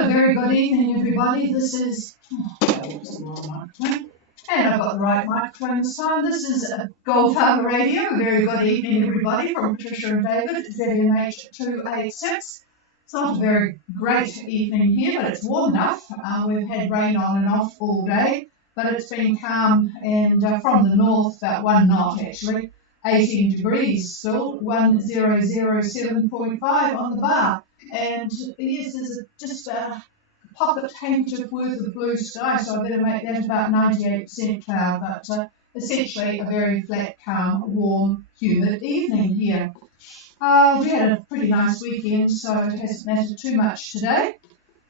Well, a very good evening, everybody. This is, and I've got the right microphone this time. This is Harbour Radio. A very good evening, everybody, from Patricia and David, ZMH 286. It's not a very great evening here, but it's warm enough. We've had rain on and off all day, but it's been calm, and from the north, about 1 knot actually, 18 degrees still, 1007.5 on the bar. And yes, there's just a pocket handkerchief worth of blue sky, so I better make that about 98% cloud, but essentially a very flat, calm, warm, humid evening here. We had a pretty nice weekend, so it hasn't mattered too much today.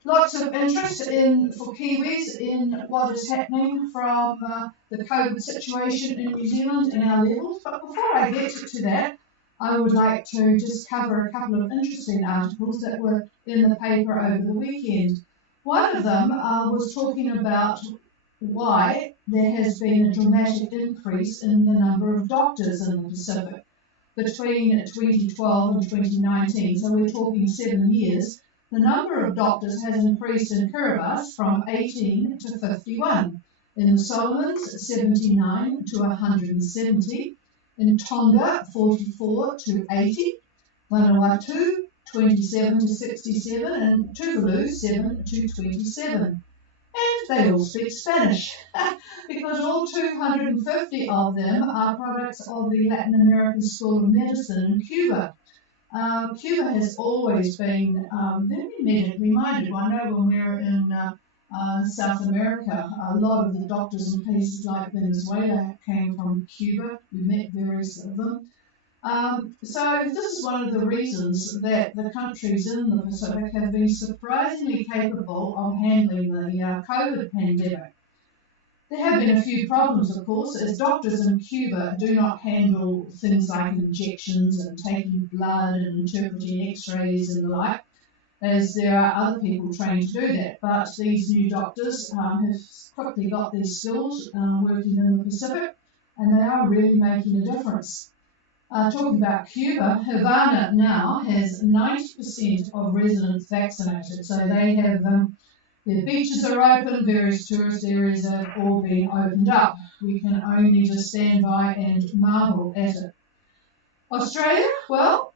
Lots of interest for Kiwis in what is happening from the COVID situation in New Zealand and our levels. But before I get to that, I would like to just cover a couple of interesting articles that were in the paper over the weekend. One of them was talking about why there has been a dramatic increase in the number of doctors in the Pacific between 2012 and 2019. So we're talking 7 years. The number of doctors has increased in Kiribati from 18 to 51. In the Solomons, 79 to 170. In Tonga, 44 to 80. Vanuatu, 27 to 67. And Tuvalu, 7 to 27. And they all speak Spanish, because all 250 of them are products of the Latin American School of Medicine in Cuba. Cuba has always been very medically minded. I know when we were in South America, a lot of the doctors in places like Venezuela came from Cuba. We met various of them. So this is one of the reasons that the countries in the Pacific have been surprisingly capable of handling the COVID pandemic. There have been a few problems, of course, as doctors in Cuba do not handle things like injections and taking blood and interpreting x-rays and the like, as there are other people trained to do that. But these new doctors have quickly got their skills working in the Pacific, and they are really making a difference. Talking about Cuba, Havana now has 90% of residents vaccinated, so they have their beaches are open, various tourist areas have all been opened up. We can only just stand by and marvel at it. Australia, well,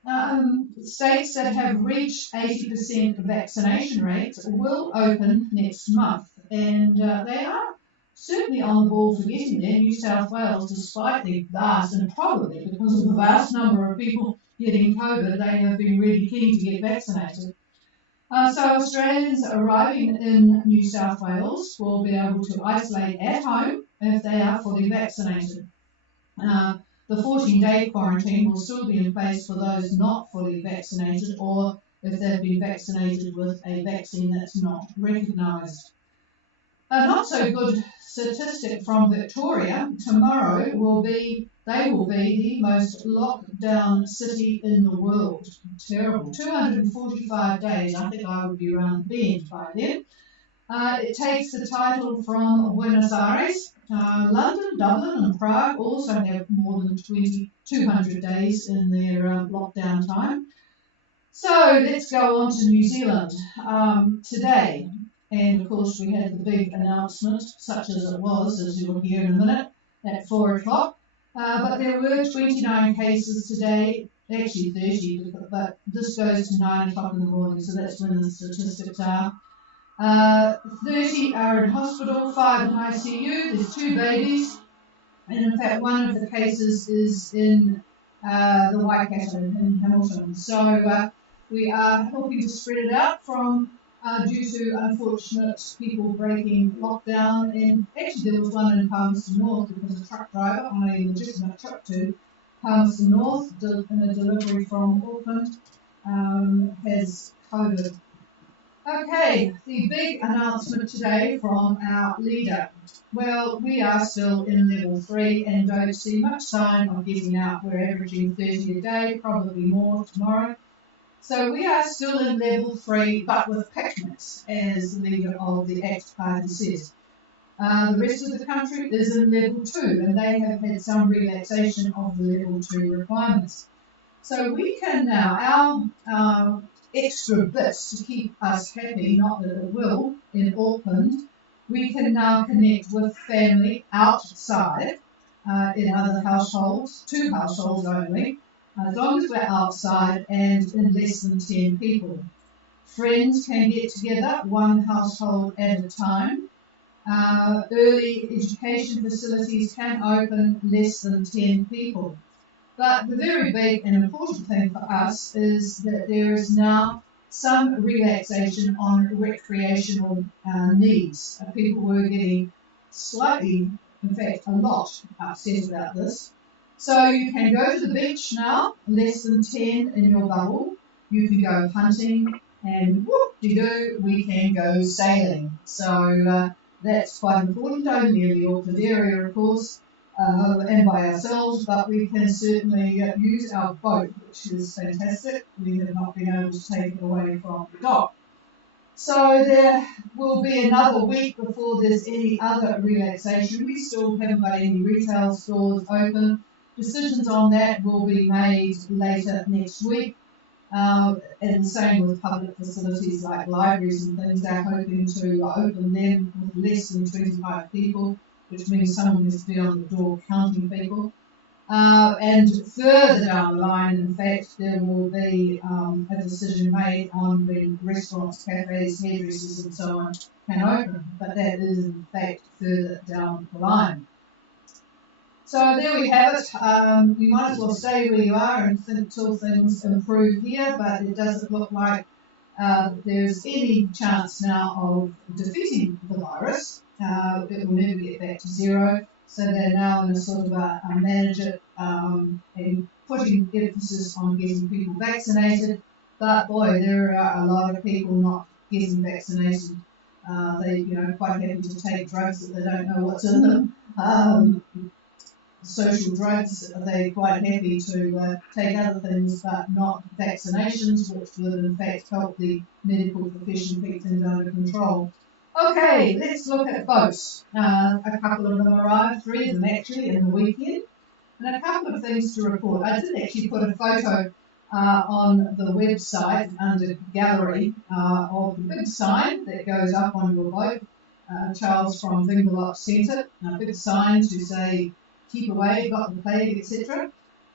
states that have reached 80% vaccination rates will open next month, and they are certainly on the ball for getting there. New South Wales, despite the vast, and probably because of the vast number of people getting COVID, they have been really keen to get vaccinated. So Australians arriving in New South Wales will be able to isolate at home if they are fully vaccinated. The 14-day quarantine will still be in place for those not fully vaccinated, or if they've been vaccinated with a vaccine that's not recognised. A not so good statistic from Victoria, tomorrow they will be the most locked down city in the world. Terrible. 245 days. I think I would be around the bend by then. It takes the title from Buenos Aires. London, Dublin and Prague also have more than 200 days in their lockdown time. So let's go on to New Zealand today. And of course we had the big announcement, such as it was, as you'll hear in a minute, at 4 o'clock. But there were 29 cases today, actually 30, but this goes to 9 o'clock in the morning, so that's when the statistics are. 30 are in hospital, 5 in ICU, there's 2 babies, and in fact one of the cases is in the Waikato in Hamilton. So we are helping to spread it out from due to unfortunate people breaking lockdown, and actually there was one in Palmerston North because a truck driver on a legitimate trip to Palmerston North in a delivery from Auckland has COVID. Okay, the big announcement today from our leader. Well, we are still in level 3 and don't see much sign of getting out. We're averaging 30 a day, probably more tomorrow. So we are still in level 3, but with picnics, as the leader of the ACT Party says. The rest of the country is in level 2, and they have had some relaxation of the level 2 requirements. So we can now, our extra bits to keep us happy, not that it will, in Auckland, we can now connect with family outside in other households, 2 households only, as long as we're outside and in less than 10 people. Friends can get together, 1 household at a time. Early education facilities can open less than 10 people. But the very big and important thing for us is that there is now some relaxation on recreational needs. People were getting slightly, in fact, a lot upset about this. So you can go to the beach now, less than 10 in your bubble. You can go hunting, and whoop-de-doo, we can go sailing. So that's quite important, only in the Auckland area, of course, and by ourselves, but we can certainly use our boat, which is fantastic. We have not been able to take it away from the dock. So there will be another week before there's any other relaxation. We still haven't got any retail stores open. Decisions on that will be made later next week. And the same with public facilities like libraries and things. They're hoping to open them with less than 25 people, which means someone has to be on the door counting people. And further down the line, in fact, there will be a decision made on when restaurants, cafes, hairdressers and so on can open, but that is in fact further down the line. So there we have it. You might as well stay where you are and think till things improve here, but it doesn't look like there's any chance now of defeating the virus. It will never get back to 0. So they're now in a sort of a manage it and putting emphasis on getting people vaccinated. But boy, there are a lot of people not getting vaccinated. They, quite happy to take drugs that they don't know what's in them. Social drugs, they're quite happy to take other things, but not vaccinations, which will in fact help the medical profession keep things under control. Okay, let's look at boats. A couple of them arrived, 3 of them actually, in the weekend, and a couple of things to report. I did actually put a photo on the website under gallery of the big sign that goes up on your boat. Charles from Vingalop sent it, a big sign to say, keep away, got the plague, etc.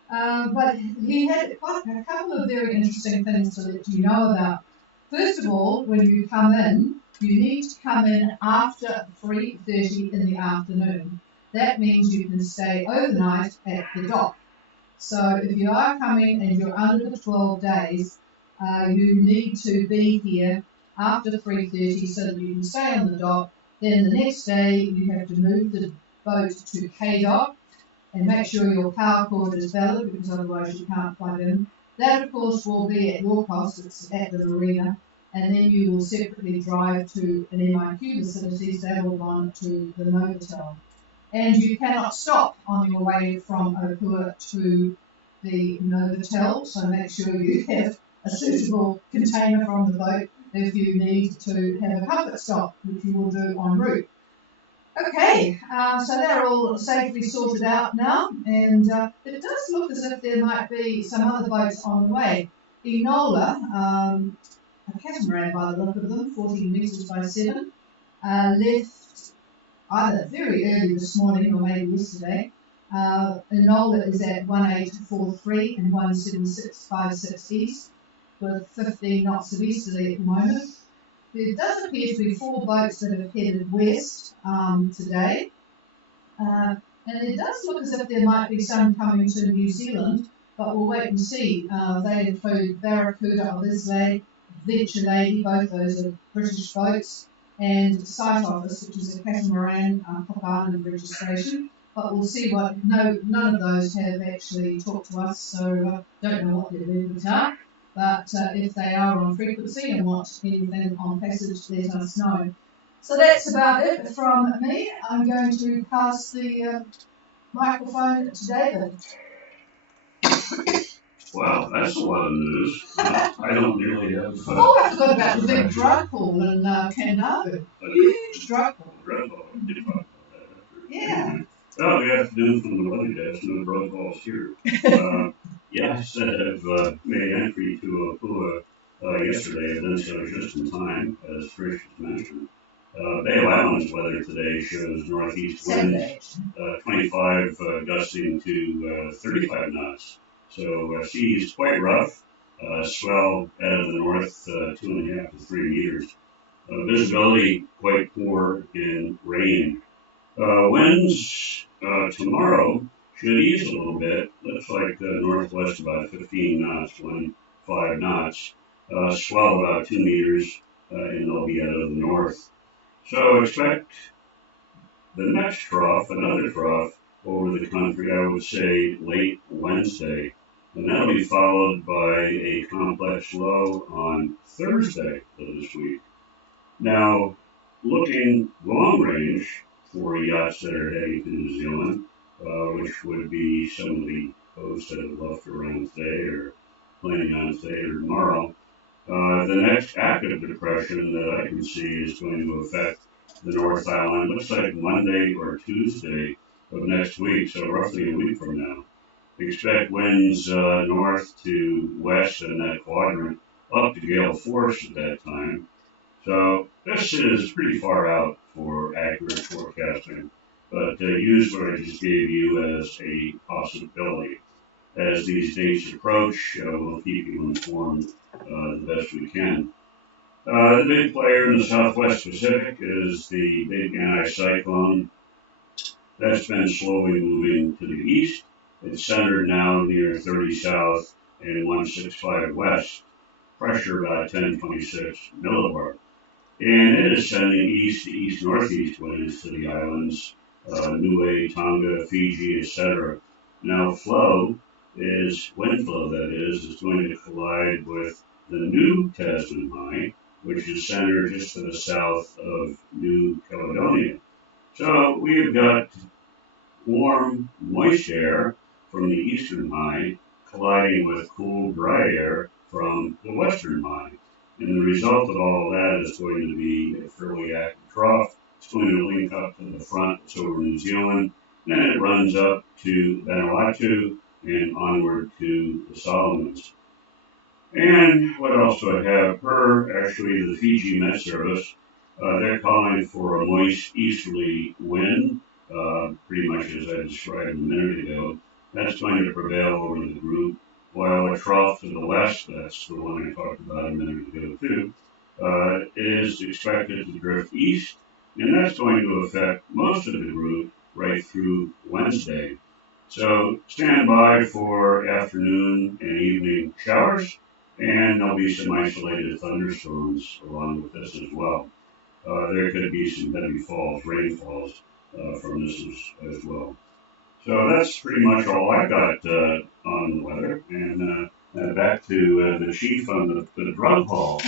But he had quite a couple of very interesting things to let you know about. First of all, when you come in, you need to come in after 3:30 in the afternoon. That means you can stay overnight at the dock. So if you are coming and you're under the 12 days, you need to be here after 3:30 so that you can stay on the dock. Then the next day you have to move the boat to K-Dock and make sure your power cord is valid, because otherwise you can't plug in. That, of course, will be at your cost. It's at the marina, and then you will separately drive to an MIQ facility, sail on to the Novotel. And you cannot stop on your way from Opua to the Novotel, so make sure you have a suitable container from the boat if you need to have a comfort stop, which you will do en route. Okay, so they're all safely sorted out now, and it does look as if there might be some other boats on the way. Enola, a catamaran by the look of them, 14 metres by 7, left either very early this morning or maybe yesterday. Enola is at 1843 and 17656 east, with 15 knots of easterly at the moment. There does appear to be 4 boats that have headed west today, and it does look as if there might be some coming to New Zealand, but we'll wait and see. They include Barracuda of Islay, Venture Lady, both those are British boats, and Sight Office, which is a catamaran, Cook Island registration. But we'll see what, none of those have actually talked to us, so don't know what their movements are. But if they are on frequency and want anything on passage, let us know. So that's about it from me. I'm going to pass the microphone to David. Wow, that's a lot of news. I don't really have... Oh, I forgot about the big drug haul in Canada. Huge drug haul. Yeah. Oh, we have to do from the weather desk and the drug hauls here. Yes, I have made entry to a yesterday. I've done so just in time, as Trish has mentioned. Bay of Islands weather today shows northeast winds, 25 gusting to 35 knots. So seas quite rough. Swell out of the north, 2.5 to 3 meters. Visibility quite poor and rain. Winds tomorrow should ease a little bit. Looks like northwest about 15 knots, 5 knots. Swell about 2 meters, and they'll be out of the north. So expect the next trough, another trough, over the country, I would say late Wednesday. And that'll be followed by a complex low on Thursday of this week. Now, looking long range for yachts that are heading to New Zealand, which would be some of the boats that have left around today or planning on today or tomorrow, the next active depression that I can see is going to affect the North Island. Looks like Monday or Tuesday of next week, so roughly a week from now. Expect winds north to west in that quadrant up to gale force at that time. So this is pretty far out for accurate forecasting, but use what I just gave you as a possibility. As these dates approach, we'll keep you informed the best we can. The big player in the Southwest Pacific is the big anticyclone that's been slowly moving to the east. It's centered now near 30 south and 165 west. Pressure about 1026 millibar. And it is sending east to east-northeast winds to the islands, Niue, Tonga, Fiji, etc. Now, wind flow that is going to collide with the new Tasman High, which is centered just to the south of New Caledonia. So we've got warm, moist air from the eastern high colliding with cool, dry air from the western high. And the result of all of that is going to be a fairly active trough. It's going to link up to the front, it's over New Zealand, then it runs up to Vanuatu and onward to the Solomons. And what else do I have? Actually, the Fiji Met Service, they're calling for a moist easterly wind, pretty much as I described a minute ago. That's going to prevail over the group, while a trough to the west, that's the one I talked about a minute ago too, is expected to drift east, and that's going to affect most of the group right through Wednesday. So stand by for afternoon and evening showers, and there'll be some isolated thunderstorms along with this as well. There could be some heavy rainfalls from this as well. So that's pretty much all I got on the weather, and back to the chief on the drug haul.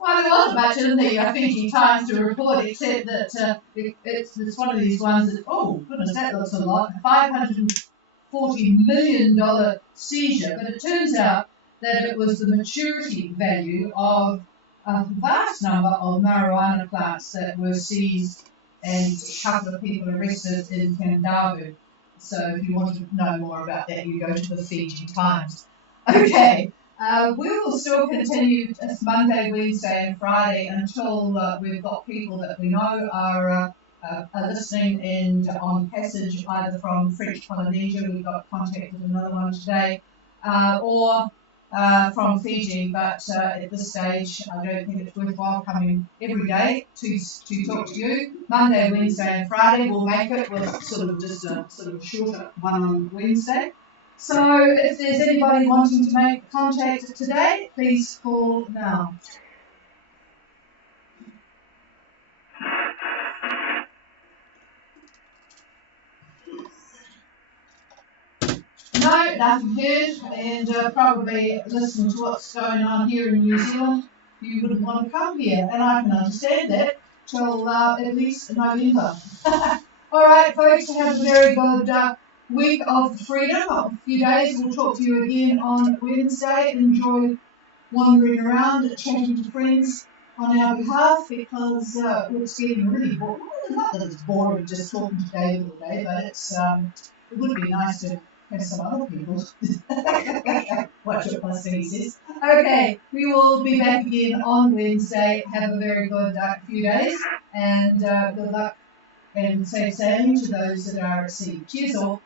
Well, there was a batch in the Fiji Times to report. It said that it's one of these ones that, oh goodness, that looks a lot, $540 million seizure. But it turns out that it was the maturity value of a vast number of marijuana plants that were seized and a couple of people arrested in Candavu. So if you want to know more about that, you go to the Fiji Times. Okay. We will still continue Monday, Wednesday and Friday until we've got people that we know are listening and on passage either from French Polynesia, we've got contact with another one today, or from Fiji, but at this stage I don't think it's worthwhile coming every day to talk to you. Monday, Wednesday and Friday we'll make it with sort of just a sort of shorter one on Wednesday. So if there's anybody wanting to make contact today, please call now. No, nothing heard, and probably listening to what's going on here in New Zealand, you wouldn't want to come here, and I can understand that, till at least November. All right, folks, have a very good week of freedom, a few days. We'll talk to you again on Wednesday. Enjoy wandering around, chatting to friends on our behalf, because it's getting really boring. Not that it's boring just talking to David all day, but it would be nice to There's some other people. Watch your plastics. Okay, we will be back again on Wednesday. Have a very good few days, and good luck and safe sailing to those that are at sea. Cheers all.